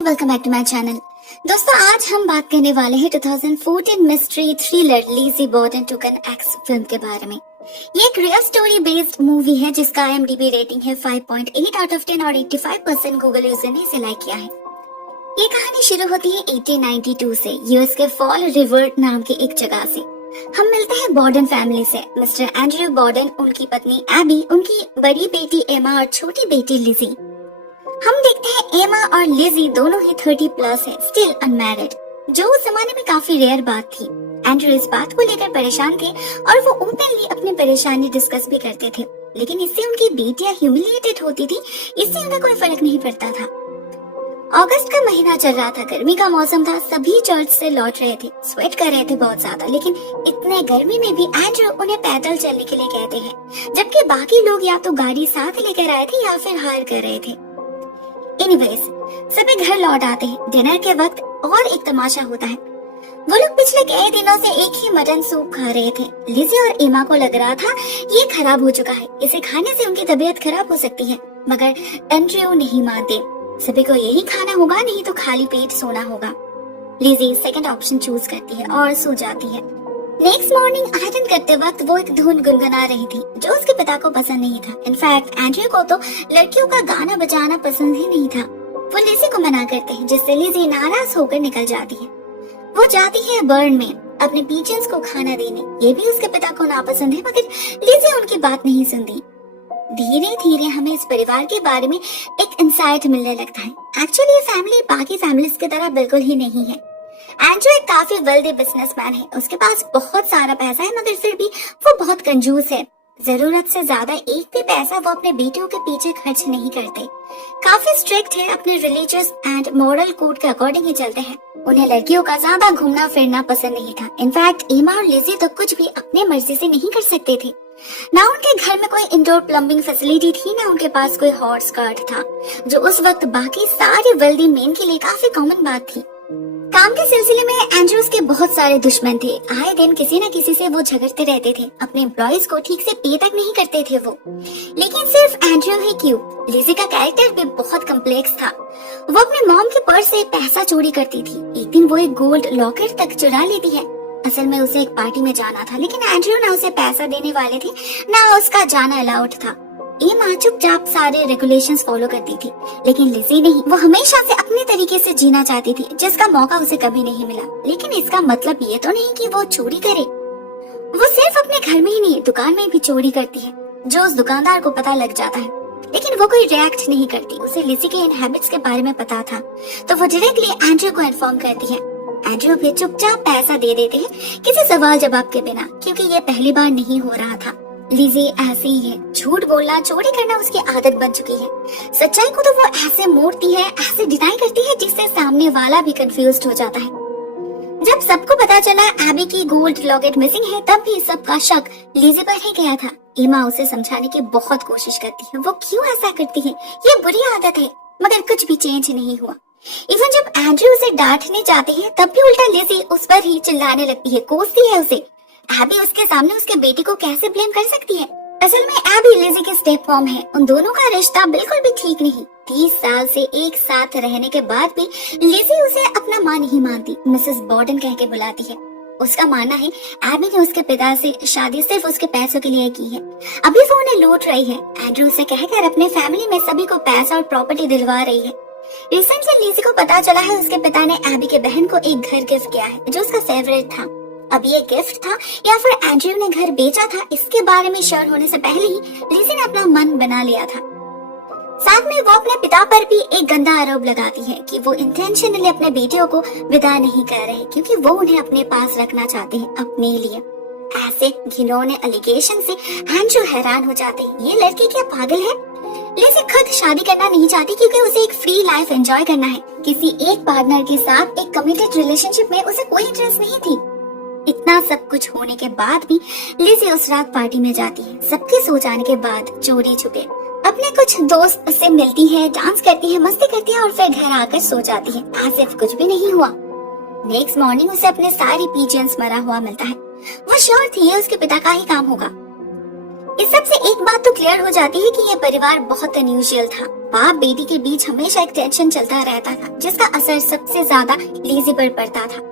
Welcome back to my channel. दोस्तों आज हम बात करने वाले हैं 2014 mystery thriller Lizzie Borden took an ax film के बारे में। ये एक रियल स्टोरी बेस्ड मूवी है जिसका IMDb रेटिंग है 5.8 आउट ऑफ 10 और 85% गूगल यूजर ने इसे लाइक किया है। ये कहानी शुरू होती है 1892 से यूएस के फॉल रिवर नाम की एक जगह से। हम मिलते हैं बॉर्डन फैमिली से। मिस्टर एंड्रयू बॉर्डन, उनकी पत्नी एबी, उनकी बड़ी बेटी एमा और छोटी बेटी लिज़ी। हम देखते हैं एमा और लिज़ी दोनों ही 30 प्लस है, स्टिल अनमैरिड, जो उस जमाने में काफी रेयर बात थी। एंड्रयू इस बात को लेकर परेशान थे और वो ओपनली अपनी परेशानी डिस्कस भी करते थे, लेकिन इससे उनकी बेटियां ह्यूमिलिएटेड होती थी, इससे उन्हें कोई फर्क नहीं पड़ता था। अगस्त का महीना चल रहा था, गर्मी का मौसम था, सभी चर्च से लौट रहे थे, स्वेट कर रहे थे बहुत ज्यादा, लेकिन इतने गर्मी में भी एंड्रयू उन्हें पैदल चलने के लिए कहते हैं, जबकि बाकी लोग या तो गाड़ी साथ लेकर आए थे या फिर हायर कर रहे थे। एनीवेज, सभी घर लौट आते हैं। डिनर के वक्त और एक तमाशा होता है। वो लोग पिछले कई दिनों से एक ही मटन सूप खा रहे थे। लिज़ी और एमा को लग रहा था ये खराब हो चुका है, इसे खाने से उनकी तबीयत खराब हो सकती है, मगर एंड्रयू नहीं मानते। सभी को यही खाना होगा, नहीं तो खाली पेट सोना होगा। लिज़ी सेकंड ऑप्शन चूज करती है और सो जाती है। नेक्स्ट मॉर्निंग आयरन करते वक्त वो एक धुन गुनगुना रही थी जो उसके पिता को पसंद नहीं था। इनफैक्ट एंड्रयू को तो लड़कियों का गाना बजाना पसंद ही नहीं था। वो लिज़ी को मना करते हैं, जिससे लिज़ी नाराज होकर निकल जाती है। वो जाती है बर्न में अपने पिजन्स को खाना देने। ये भी उसके पिता को नापसंद है, मगर लिज़ी उनकी बात नहीं सुनती। धीरे धीरे हमें इस परिवार के बारे में एक इंसाइट मिलने लगता है। एक्चुअली ये फैमिली बाकी फैमिलीज की तरह बिल्कुल ही नहीं है। एंड्रयू एक काफी वेल्दी बिजनेसमैन है, उसके पास बहुत सारा पैसा है, मगर फिर भी वो बहुत कंजूस है। जरूरत से ज्यादा एक भी पैसा वो अपने बेटियों के पीछे खर्च नहीं करते। काफी स्ट्रिक्ट है, अपने रिलीजियस एंड मॉरल कोड के अकॉर्डिंग ही चलते हैं। उन्हें लड़कियों का ज्यादा घूमना फिरना पसंद नहीं था। इनफैक्ट एमा और लिज़ी तो कुछ भी अपने मर्जी से नहीं कर सकते थे। ना उनके घर में कोई इंडोर प्लम्बिंग फैसिलिटी थी, ना उनके पास कोई हॉर्स कार्ट था, जो उस वक्त बाकी सारे वेल्दी मेन के लिए काफी कॉमन बात थी। काम के सिलसिले में एंड्रयूज के बहुत सारे दुश्मन थे। आए दिन किसी न किसी से वो झगड़ते रहते थे। अपने एम्प्लॉइज को ठीक से पे तक नहीं करते थे वो। लेकिन सिर्फ एंड्रयू ही क्यों, लिज़ी का कैरेक्टर भी बहुत कम्प्लेक्स था। वो अपने मॉम के पर्स से पैसा चोरी करती थी। एक दिन वो एक गोल्ड लॉकेट तक चुरा लेती है। असल में उसे एक पार्टी में जाना था, लेकिन एंड्रयू ना उसे पैसा देने वाले थे, ना उसका जाना अलाउड था। एमा चुपचाप सारे रेगुलेशंस फॉलो करती थी, लेकिन लिज़ी नहीं। वो हमेशा से अपने तरीके से जीना चाहती थी, जिसका मौका उसे कभी नहीं मिला। लेकिन इसका मतलब ये तो नहीं कि वो चोरी करे। वो सिर्फ अपने घर में ही नहीं, दुकान में भी चोरी करती है, जो उस दुकानदार को पता लग जाता है। लेकिन वो कोई रिएक्ट नहीं करती। उसे लिज़ी के इन हैबिट्स के बारे में पता था, तो वो डायरेक्टली एंड्रयू को इन्फॉर्म करती है। एंड्रयू भी चुपचाप पैसा दे देते हैं, किसी सवाल जवाब के बिना, क्योंकि ये पहली बार नहीं हो रहा था। लिज़ी ऐसी ही है, झूठ बोलना, चोरी करना उसकी आदत बन चुकी है। सच्चाई को तो वो ऐसे मोड़ती है, ऐसे डिनाई करती है, जिससे सामने वाला भी कंफ्यूज्ड हो जाता है। जब सबको पता चला एबी की गोल्ड लॉकेट मिसिंग है, तब भी सबका शक लिज़ी पर ही गया था। एमा उसे समझाने की बहुत कोशिश करती है, वो क्यों ऐसा करती है, ये बुरी आदत है, मगर कुछ भी चेंज नहीं हुआ। इवन जब एंड्रयू उसे डांटने जाते हैं, तब भी उल्टा लिज़ी उस पर ही चिल्लाने लगती है, कोसती है उसे। एबी उसके सामने उसके बेटी को कैसे ब्लेम कर सकती है। असल में एबी लिज़ी की स्टेप मॉम है। उन दोनों का रिश्ता बिल्कुल भी ठीक नहीं। 30 साल से एक साथ रहने के बाद भी लिज़ी उसे अपना माँ नहीं मानती, मिसेस बॉर्डन कह के बुलाती है। उसका मानना है एबी ने उसके पिता से शादी सिर्फ उसके पैसों के लिए की है। अभी वो उन्हें लूट रही है। एंड्रयू से कहकर अपने फैमिली में सभी को पैसा और प्रॉपर्टी दिलवा रही है। रिसेंटली लिज़ी को पता चला है उसके पिता ने एबी के बहन को एक घर गिफ्ट किया है, जो उसका फेवरेट था। अब ये गिफ्ट था या फिर एंड्रयू ने घर बेचा था, इसके बारे में श्योर होने से पहले ही लिज़ी ने अपना मन बना लिया था। साथ में वो अपने पिता पर भी एक गंदा आरोप लगाती है कि वो इंटेंशनली अपने बेटियों को विदा नहीं कर रहे, क्योंकि वो उन्हें अपने पास रखना चाहते हैं अपने लिए। ऐसे घिनौने एलिगेशन से एंड्रयू हैरान हो जाते हैं, ये लड़की क्या पागल है। लिज़ी खुद शादी करना नहीं चाहती, क्योंकि उसे एक फ्री लाइफ एंजॉय करना है। किसी एक पार्टनर के साथ एक कमिटेड रिलेशनशिप में उसे कोई इंटरेस्ट नहीं थी। इतना सब कुछ होने के बाद भी लिज़ी उस रात पार्टी में जाती है। सबके सो जाने के बाद चोरी छुपे अपने कुछ दोस्त से मिलती है, डांस करती है, मस्ती करती है और फिर घर आकर सो जाती है, ऐसे कुछ भी नहीं हुआ। नेक्स्ट मॉर्निंग उसे अपने सारी पिजन्स मरा हुआ मिलता है। वो श्योर थी ये उसके पिता का ही काम होगा। इस सब से एक बात तो क्लियर हो जाती है कि ये परिवार बहुत अनयूजुअल था। बाप बेटी के बीच हमेशा एक टेंशन चलता रहता था, जिसका असर सबसे ज्यादा लिजी पर पड़ता था।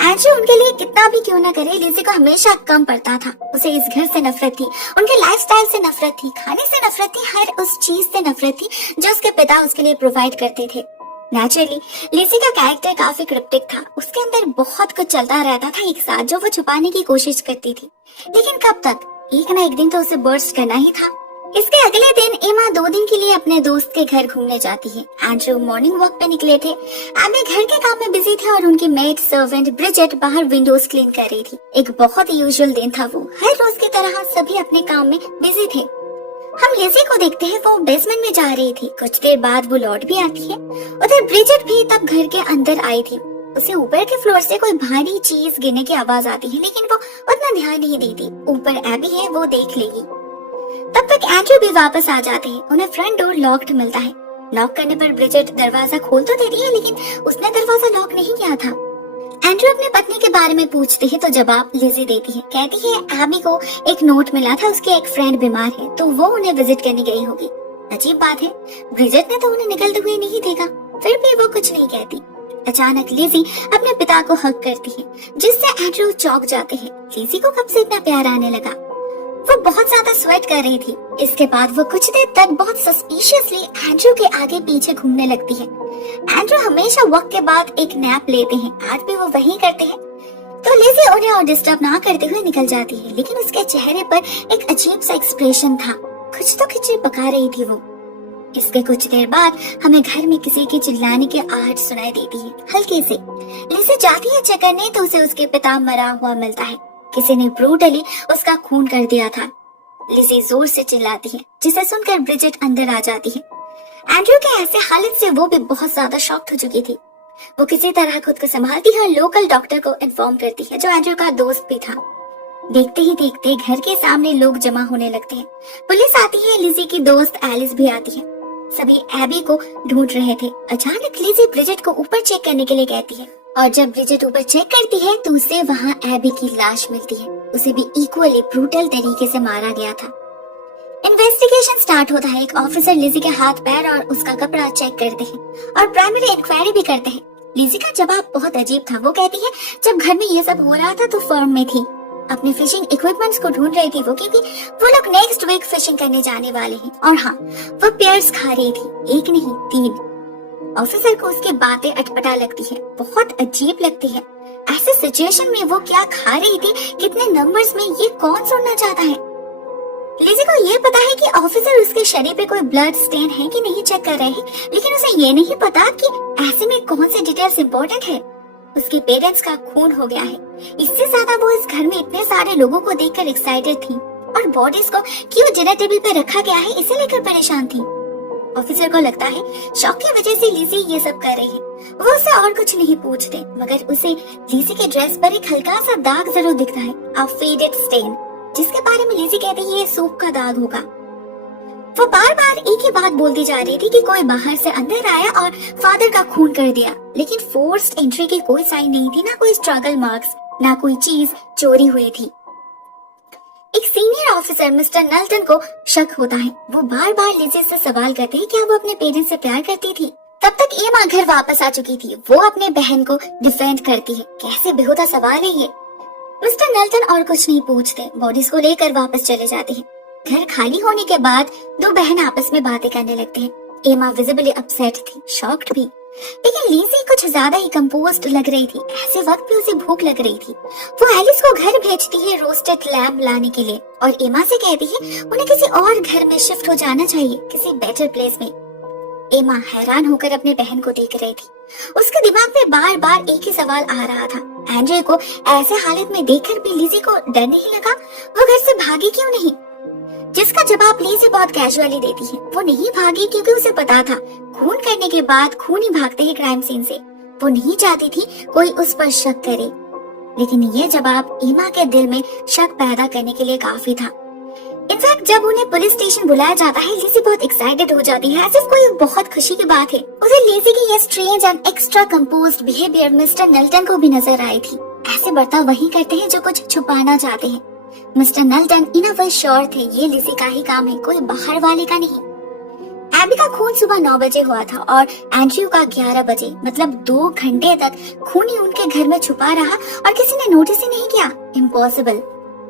एंड्रयू उनके लिए कितना भी क्यों ना करे, लिजी को हमेशा कम पड़ता था। उसे इस घर से नफरत थी, उनके लाइफस्टाइल से नफरत थी, खाने से नफरत थी, हर उस चीज से नफरत थी जो उसके पिता उसके लिए प्रोवाइड करते थे। नेचुरली लिजी का कैरेक्टर काफी क्रिप्टिक था। उसके अंदर बहुत कुछ चलता रहता था एक साथ, जो वो छुपाने की कोशिश करती थी, लेकिन कब तक? एक ना एक दिन तो उसे बर्स्ट करना ही था। इसके अगले दिन एमा 2 दिन के लिए अपने दोस्त के घर घूमने जाती है। एंड्रयू मॉर्निंग वॉक पे निकले थे। एमी घर के काम में बिजी थे और उनकी मेड सर्वेंट ब्रिजेट बाहर विंडोज क्लीन कर रही थी। एक बहुत ही यूजुअल दिन था वो। हर रोज की तरह सभी अपने काम में बिजी थे। हम लिजी को देखते हैं, वो बेसमेंट में जा रही थी। कुछ देर बाद वो लौट भी आती है। उधर ब्रिजेट भी तब घर के अंदर आई थी। उसे ऊपर के फ्लोर से कोई भारी चीज गिरने की आवाज आती है, लेकिन वो उतना ध्यान नहीं देती। ऊपर एबी है, वो देख लेगी। तब तक एंड्रयू भी वापस आ जाते हैं। उन्हें फ्रंट डोर लॉक्ड मिलता है। नॉक करने पर ब्रिजेट दरवाजा खोल तो देती है, लेकिन उसने दरवाजा लॉक नहीं किया था। एंड्रयू अपने पत्नी के बारे में पूछते हैं तो जवाब लिजी देती है। कहती है एबी को एक नोट मिला था, उसके एक फ्रेंड बीमार है तो वो उन्हें विजिट करने गई होगी। अजीब बात है, ब्रिजेट ने तो उन्हें निकलते हुए नहीं देखा, फिर भी वो कुछ नहीं कहती। अचानक लिजी अपने पिता को हक करती है, जिससे एंड्रयू चौंक जाते हैं। लिजी को कब से इतना प्यार आने लगा? वो बहुत ज्यादा स्वेट कर रही थी। इसके बाद वो कुछ देर तक बहुत सस्पिशियसली एंड्रयू के आगे पीछे घूमने लगती है। एंड्रयू हमेशा वक्त के बाद एक नैप लेते हैं, आज भी वो वही करते हैं। तो लिजी उन्हें और डिस्टर्ब ना करते हुए निकल जाती है, लेकिन उसके चेहरे पर एक अजीब सा एक्सप्रेशन था। कुछ तो खिचड़ी पका रही थी वो। इसके कुछ देर बाद हमें घर में किसी के चिल्लाने की आहट सुनाई देती है, हल्के से। लिजी जाती है चेक करने तो उसे उसके पिता मरा हुआ मिलता है। किसी ने ब्रूटली उसका खून कर दिया था। लिजी जोर से चिल्लाती है, जिसे सुनकर ब्रिजेट अंदर आ जाती है। एंड्रयू के ऐसे हालत से वो भी बहुत ज्यादा शॉक्ड हो चुकी थी। वो किसी तरह खुद को संभालती है और लोकल डॉक्टर को इन्फॉर्म करती है, जो एंड्रयू का दोस्त भी था। देखते ही देखते घर के सामने लोग जमा होने लगते हैं। पुलिस आती है, लिजी की दोस्त एलिस भी आती है। सभी एबी को ढूंढ रहे थे। अचानक लिजी ब्रिजेट को ऊपर चेक करने के लिए कहती है, और जब ब्रिजेट ऊपर चेक करती है तो उसे वहाँ एबी की लाश मिलती है। उसे भी इक्वली ब्रूटल तरीके से मारा गया था। इन्वेस्टिगेशन स्टार्ट होता है। एक ऑफिसर लिजी के हाथ पैर और उसका कपड़ा चेक करते हैं और प्राइमरी इंक्वायरी भी करते हैं। लिजी का जवाब बहुत अजीब था। वो कहती है, जब घर में ये सब हो रहा था तो फर्म में थी, अपने फिशिंग इक्विपमेंट्स को ढूंढ रही थी वो, क्योंकि वो लोग नेक्स्ट वीक फिशिंग करने जाने वाले हैं। और हाँ, वो पेयर्स खा रही थी, एक नहीं 3। ऑफिसर को उसकी बातें अटपटा लगती है, बहुत अजीब लगती है। ऐसे सिचुएशन में वो क्या खा रही थी, कितने नंबर्स में, ये कौन सुनना चाहता है? लिजी को ये पता है कि ऑफिसर उसके शरीर पे कोई ब्लड स्टेन है कि नहीं चेक कर रहे हैं, लेकिन उसे ये नहीं पता कि ऐसे में कौन सी डिटेल्स इम्पोर्टेंट है। उसके पेरेंट्स का खून हो गया है। इससे ज्यादा वो इस घर में इतने सारे लोगों को देखकर एक्साइटेड थी, और बॉडीज को क्यों डिनर टेबल पे रखा गया है इसे लेकर परेशान थी। ऑफिसर को लगता है शॉक की वजह से लिजी ये सब कर रही है। वो उससे और कुछ नहीं पूछते, मगर उसे लिजी के ड्रेस पर एक हल्का सा दाग जरूर दिखता है, अ फेडेड स्टेन, जिसके बारे में लिजी कहती है ये सूप का दाग होगा। वो बार बार एक ही बात बोलती जा रही थी कि कोई बाहर से अंदर आया और फादर का खून कर दिया, लेकिन फोर्स्ड एंट्री की कोई साइन नहीं थी, ना कोई स्ट्रगल मार्क्स, ना कोई चीज चोरी हुई थी। एक सीनियर ऑफिसर मिस्टर नल्टन को शक होता है। वो बार बार लिजी से सवाल करते हैं क्या वो अपने पेरेंट्स से प्यार करती थी। तब तक एमा घर वापस आ चुकी थी। वो अपने बहन को डिफेंड करती है। कैसे बेहुदा सवाल है ये। मिस्टर नल्टन और कुछ नहीं पूछते, बॉडीज को लेकर वापस चले जाते हैं। घर खाली होने के बाद 2 बहन आपस में बातें करने लगते हैं। एमा विजिबली अपसेट थी, शॉक्ड भी, लेकिन लिजी कुछ ज्यादा ही कंपोज्ड लग रही थी। ऐसे वक्त पे उसे भूख लग रही थी। वो एलिस को घर भेजती है रोस्टेड लैम्ब लाने के लिए, और एमा से कहती है उन्हें किसी और घर में शिफ्ट हो जाना चाहिए, किसी बेटर प्लेस में। एमा हैरान होकर अपने बहन को देख रही थी। उसके दिमाग में बार बार एक ही सवाल आ रहा था, एंड्रयू को ऐसे हालत में देखकर भी लिजी को डर नहीं लगा? वो घर से भागी क्यों नहीं? जिसका जवाब लिजी बहुत कैजुअली देती है। वो नहीं भागी क्योंकि उसे पता था खून करने के बाद खून ही भागते हैं क्राइम सीन से। वो नहीं चाहती थी कोई उस पर शक करे, लेकिन ये जवाब एमा के दिल में शक पैदा करने के लिए काफी था। इनफैक्ट जब उन्हें पुलिस स्टेशन बुलाया जाता है, लिजी बहुत एक्साइटेड हो जाती है, ऐसे कोई बहुत खुशी की बात है। उसे लिजी की ये strange and extra composed behavior mister Knowlton को भी नजर आई थी। ऐसे बर्ताव वही करते हैं जो कुछ छुपाना चाहते हैं। मिस्टर नल्टन इन अ वे श्योर थे ये लिजी का ही काम है, कोई बाहर वाले का नहीं। एबी का खून सुबह 9 बजे हुआ था और एंड्रयू का 11 बजे, मतलब 2 घंटे तक खून ही उनके घर में छुपा रहा और किसी ने नोटिस ही नहीं किया। Impossible.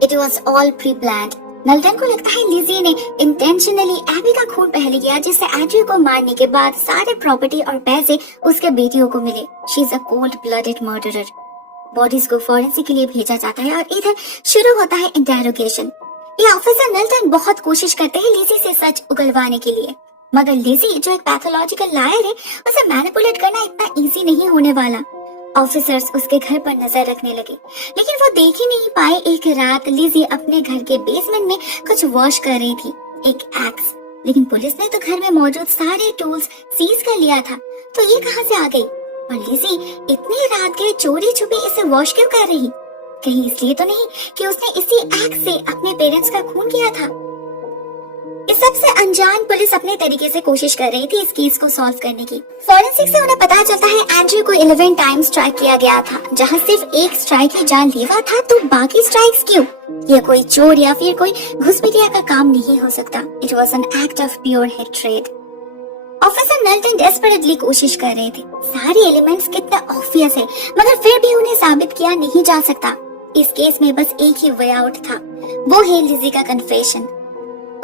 It was all pre planned. Knowlton को लगता है लिजी ने इंटेंशनली एबी का खून पहले किया, जिससे एंड्रयू को मारने के बाद सारे प्रॉपर्टी और पैसे उसके बेटियों को मिले। She is a cold blooded murderer. Bodies को फॉरेंसिक के लिए भेजा जाता है और इधर शुरू होता है इंटेरोगेशन। ये ऑफिसर नल्टन बहुत कोशिश करते हैं लिजी से सच उगलवाने के लिए, मगर लिजी जो एक पैथोलॉजिकल लायर है, उसे मैनिपुलेट करना इतना इजी नहीं होने वाला। ऑफिसर्स उसके घर पर नजर रखने लगे, लेकिन वो देख ही नहीं पाए एक रात लिजी अपने घर के बेसमेंट में कुछ वॉश कर रही थी, एक एक्स। लेकिन पुलिस ने तो घर में मौजूद सारे टूल्स सीज कर लिया था, तो ये कहां से आ गई? और लिजी इतनी रात के चोरी छुपी इसे वॉश क्यों कर रही? कहीं इसलिए तो नहीं कि उसने इसी एक्स से अपने पेरेंट्स का खून किया था? इस सबसे अनजान पुलिस अपने तरीके से कोशिश कर रही थी इस केस को सॉल्व करने की। फॉरेंसिक से उन्हें पता चलता है एंड्रयू को 11 टाइम्स स्ट्राइक किया गया था, जहां सिर्फ एक स्ट्राइक ही जानलेवा था, तो बाकी स्ट्राइक्स क्यों? यह कोई चोर या फिर कोई घुसपैठिया का काम नहीं हो सकता। It was an act of pure hatred. Officer Knowlton desperately कोशिश कर रहे थे। सारे एलिमेंट्स कितने ऑब्वियस है, मगर फिर भी उन्हें साबित किया नहीं जा सकता। इस केस में बस एक ही वे आउट था, वो है लिजी का कन्फेशन।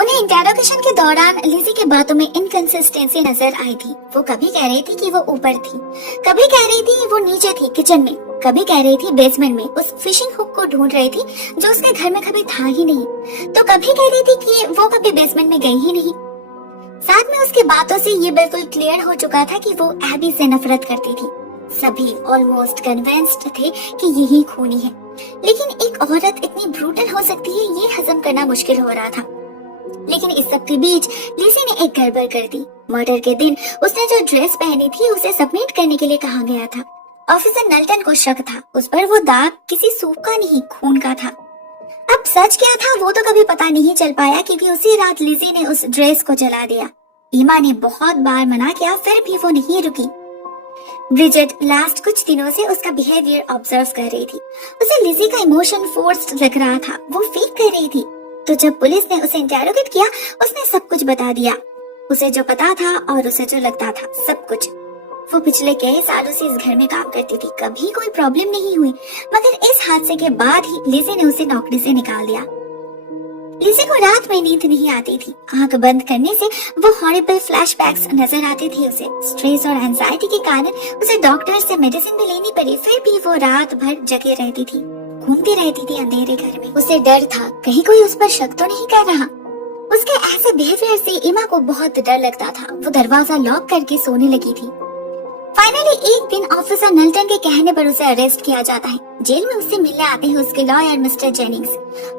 उन्हें इंटेरोगेशन के दौरान लिजी की बातों में इनकंसिस्टेंसी नजर आई थी। वो कभी कह रही थी कि वो ऊपर थी, कभी कह रही थी वो नीचे थी किचन में, कभी कह रही थी बेसमेंट में उस फिशिंग हुक को ढूंढ रही थी जो उसके घर में कभी था ही नहीं, तो कभी कह रही थी कि वो कभी बेसमेंट में गई ही नहीं। साथ में उसकी बातों से ये बिल्कुल क्लियर हो चुका था कि वो एबी से नफरत करती थी। सभी ऑलमोस्ट कन्विंस्ड थे कि यही खूनी है, लेकिन एक औरत इतनी ब्रूटल हो सकती है ये हजम करना मुश्किल हो रहा था। लेकिन इस सब के बीच लिजी ने एक गड़बड़ कर दी। मर्डर के दिन उसने जो ड्रेस पहनी थी उसे सबमिट करने के लिए कहा गया था। ऑफिसर नल्टन को शक था उस पर वो दाग किसी सूप का नहीं, खून का था। अब सच क्या था वो तो कभी पता नहीं चल पाया, क्योंकि उसी रात लिजी ने उस ड्रेस को जला दिया। ईमा ने बहुत बार मना किया, फिर भी वो नहीं रुकी। ब्रिजेट लास्ट कुछ दिनों से उसका बिहेवियर ऑब्जर्व कर रही थी। उसे लिजी का इमोशन फोर्स्ड लग रहा था, वो फेक कर रही थी। तो जब पुलिस ने उसे इंटेरोगेट किया, उसने सब कुछ बता दिया, उसे जो पता था और उसे जो लगता था, सब कुछ। वो पिछले कई सालों से इस घर में काम करती थी, कभी कोई प्रॉब्लम नहीं हुई, मगर इस हादसे के बाद ही लिजी ने उसे नौकरी से निकाल दिया। लिजी को रात में नींद नहीं आती थी। आंख बंद करने से वो हॉरिबल फ्लैशबैक्स नजर आते थे उसे। स्ट्रेस और एंजाइटी के कारण उसे डॉक्टर से मेडिसिन भी लेनी पड़ी, फिर भी वो रात भर जगी रहती थी, घूमती रहती थी अंधेरे घर में। उसे डर था कहीं कोई उस पर शक तो नहीं कर रहा। उसके ऐसे बिहेवियर से इमा को बहुत डर लगता था। वो दरवाजा लॉक करके सोने लगी थी। फाइनली एक दिन ऑफिसर नल्टन के कहने पर उसे अरेस्ट किया जाता है। जेल में उससे मिलने आते हैं उसके लॉयर मिस्टर जेनिंग्स।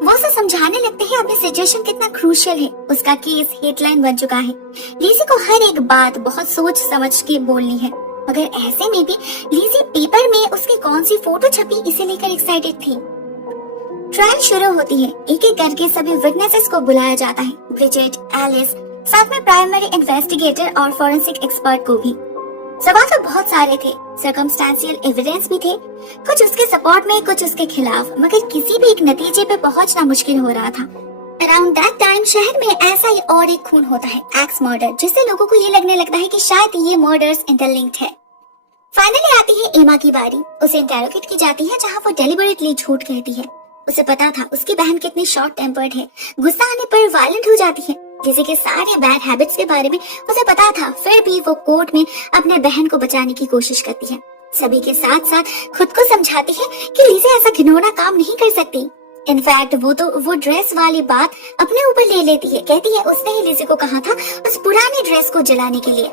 वो उसे समझाने लगते हैं अपनी सिचुएशन कितना क्रूशियल है। उसका केस हेडलाइन बन चुका है। लिजी को हर एक बात बहुत सोच समझ के बोलनी है, मगर ऐसे में भी लिजी पेपर में उसकी कौन सी फोटो छपी इसे लेकर एक्साइटेड थी। ट्रायल शुरू होती है। एक एक करके सभी विटनेसेस को बुलाया जाता है, ब्रिजेट, एलिस, साथ में प्राइमरी इन्वेस्टिगेटर और फॉरेंसिक एक्सपर्ट को भी। सवाल तो बहुत सारे थे, सर्कमस्टेंशियल एविडेंस भी थे, कुछ उसके सपोर्ट में कुछ उसके खिलाफ, मगर किसी भी एक नतीजे पे पहुंचना मुश्किल हो रहा था। अराउंड दैट टाइम शहर में ऐसा ही और एक खून होता है, एक्स मर्डर, जिससे लोगों को ये लगने लगता है कि शायद ये मर्डर्स इंटरलिंक्ड है। फाइनली आती है एमा की बारी। उसे इंटेरोगेट की जाती है, जहाँ वो डेलिबरेटली झूठ कहती है। उसे पता था उसकी बहन कितनी शॉर्ट टेम्पर्ड है, गुस्सा आने पर वायलेंट हो जाती है। किसी के सारे बैड हैबिट्स के बारे में उसे पता था, फिर भी वो कोर्ट में अपने बहन को बचाने की कोशिश करती है। सभी के साथ साथ खुद को समझाती है कि लिजी ऐसा घिनौना काम नहीं कर सकती। इनफैक्ट वो ड्रेस वाली बात अपने ऊपर ले लेती है। कहती है उसने ही लिजी को कहा था उस पुरानी ड्रेस को जलाने के लिए।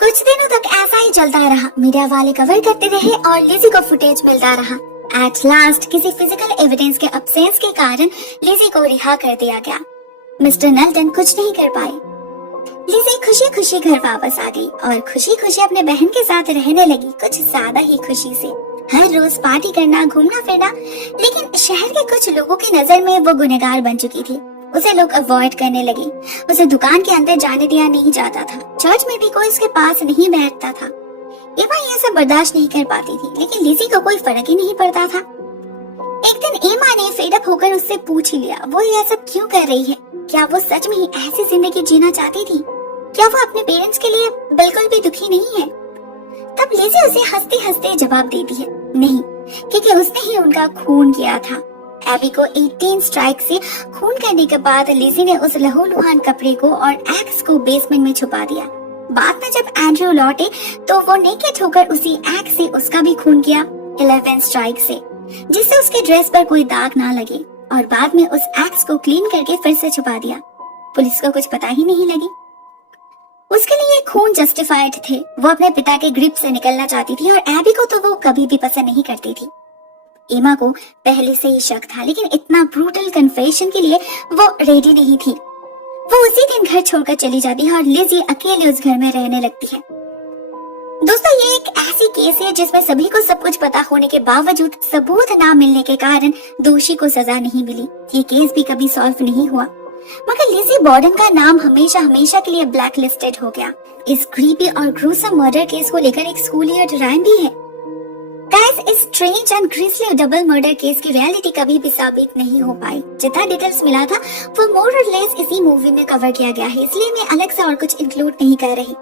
कुछ दिनों तक ऐसा ही चलता रहा। मीडिया वाले कवर करते रहे और लिजी को फुटेज मिलता रहा। एट लास्ट किसी फिजिकल एविडेंस के अब्सेंस के कारण लिजी को रिहा कर दिया गया। मिस्टर नल्टन कुछ नहीं कर पाए। लिजी खुशी खुशी घर वापस आ गई और खुशी खुशी अपने बहन के साथ रहने लगी, कुछ ज्यादा ही खुशी से। हर रोज पार्टी करना, घूमना फिरना, लेकिन शहर के कुछ लोगों की नजर में वो गुनहगार बन चुकी थी। उसे लोग अवॉइड करने लगे। उसे दुकान के अंदर जाने दिया नहीं जाता था। चर्च में भी कोई उसके पास नहीं बैठता था। एमा ये सब बर्दाश्त नहीं कर पाती थी, लेकिन लिजी को कोई फर्क ही नहीं पड़ता था। एक दिन एमा ने फेड अप होकर उससे पूछ ही लिया वो ये सब क्यों कर रही है। क्या वो सच में ही ऐसी जिंदगी जीना चाहती थी? क्या वो अपने पेरेंट्स के लिए बिल्कुल भी दुखी नहीं है? तब लिजी उसे हंसते हंसते जवाब देती है, नहीं, क्योंकि उसने ही उनका खून किया था। एबी को 18 स्ट्राइक से खून करने के बाद लिजी ने उस लहूलुहान कपड़े को और एक्स को बेसमेंट में छुपा दिया। बाद में जब एंड्रयू लौटे तो वो नेकेड होकर उसी एक्स से उसका भी खून किया 11 स्ट्राइक से, जिससे उसके ड्रेस पर कोई दाग ना लगे, और बाद में उस एक्स को क्लीन करके फिर से छुपा दिया। पुलिस को कुछ पता ही नहीं लगी। उसके लिए ये खून जस्टिफाइड थे। वो अपने पिता के ग्रिप से निकलना चाहती थी और एबी को तो वो कभी भी पसंद नहीं करती थी। एमा को पहले से ही शक था, लेकिन इतना ब्रूटल कन्फेशन के लिए वो रेडी नहीं थी। वो उसी दिन घर छोड़कर चली जाती है और लिजी अकेले उस घर में रहने लगती है। दोस्तों, ये एक ऐसी केस है जिसमें सभी को सब कुछ पता होने के बावजूद सबूत ना मिलने के कारण दोषी को सजा नहीं मिली। ये केस भी कभी सॉल्व नहीं हुआ, मगर लिजी बॉर्डन का नाम हमेशा हमेशा के लिए ब्लैक लिस्टेड हो गया। इस क्रीपी और ग्रूसम मर्डर केस को लेकर एक स्कूल ईयर ड्राइम भी है। गाइस, इस strange and grisly double murder case की रियलिटी कभी भी साबित नहीं हो पाई। जितना डिटेल्स मिला था वो मोर और लेस इसी मूवी में कवर किया गया है, इसलिए मैं अलग से और कुछ इंक्लूड नहीं कर रही।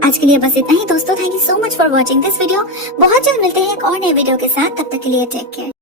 आज के लिए बस इतना ही दोस्तों। Thank you so much for watching this video. बहुत जल्द मिलते हैं एक और नए वीडियो के साथ। तब तक के लिए टेक केयर।